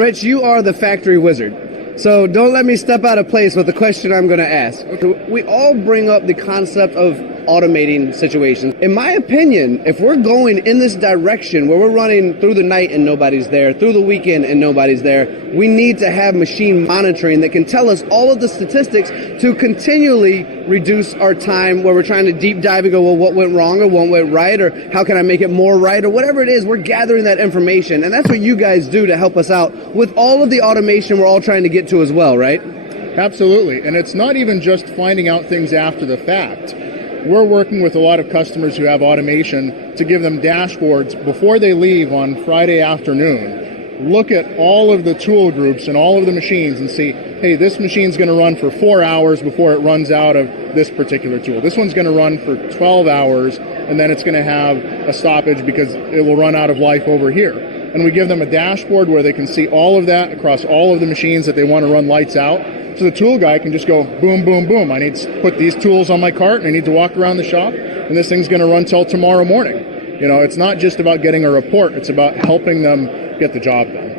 Rich, you are the factory wizard. So don't let me step out of place with the question I'm going to ask. We all bring up the concept of automating situations. In my opinion, if we're going in this direction where we're running through the night and nobody's there, through the weekend and nobody's there, we need to have machine monitoring that can tell us all of the statistics to continually reduce our time where we're trying to deep dive and go, well, what went wrong or what went right, or how can I make it more right, or whatever it is. We're gathering that information, and that's what you guys do to help us out with all of the automation we're all trying to get to as well, right? Absolutely. And it's not even just finding out things after the fact. We're working with a lot of customers who have automation to give them dashboards before they leave on Friday afternoon. Look at all of the tool groups and all of the machines and see, hey, this machine's going to run for 4 hours before it runs out of this particular tool. This one's going to run for 12 hours, and then it's going to have a stoppage because it will run out of life over here. And we give them a dashboard where they can see all of that across all of the machines that they want to run lights out. So the tool guy can just go boom, boom, boom. I need to put these tools on my cart and I need to walk around the shop, and this thing's going to run till tomorrow morning. You know, it's not just about getting a report. It's about helping them get the job done.